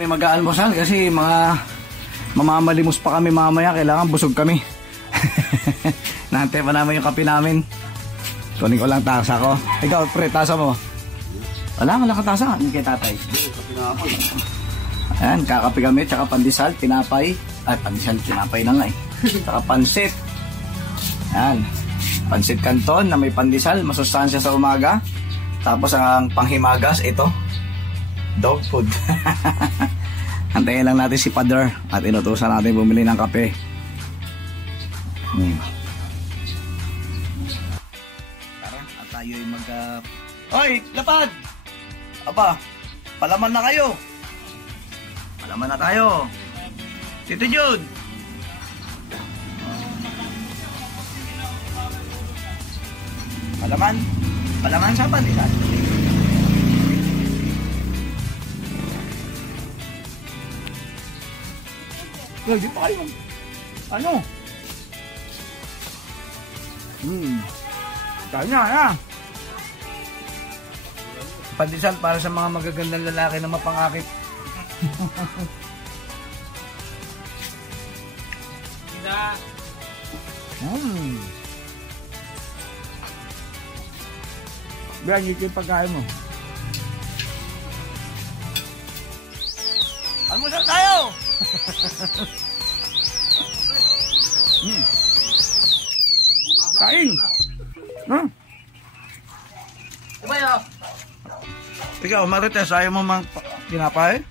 May mag-aalmusal kasi mamamalimos pa kami mamaya. Kailangan busog kami. Nahantay pa namin yung kape namin. Kunin ko lang tasa ko. Ikaw, pre, tasa mo. Wala kang tasa. Hindi kay tatay. Ayan, kakape kami. Tsaka pandesal, tinapay. Ay, pandesal, tinapay na nga eh. Tsaka pansit. Ayan. Pansit canton na may pandesal. Masustansya sa umaga. Tapos ang panghimagas, ito. Dog food. Antayin lang natin si Father at inutusan natin bumili ng kape. Tara, at tayo ay Hoy, lapad! Aba, palaman na kayo. Palaman na tayo. Tito Jude. Palaman. Palaman sa pandesal. Di pa kayo. Ano? Kanya na. Pandesal para sa mga magagandang lalaki na mapangakit. Kita. Biyan, yung pagkain mo. Almusal tayo! Kain! Diba yun? Ikaw, Marites, ayaw mo mang tinapay?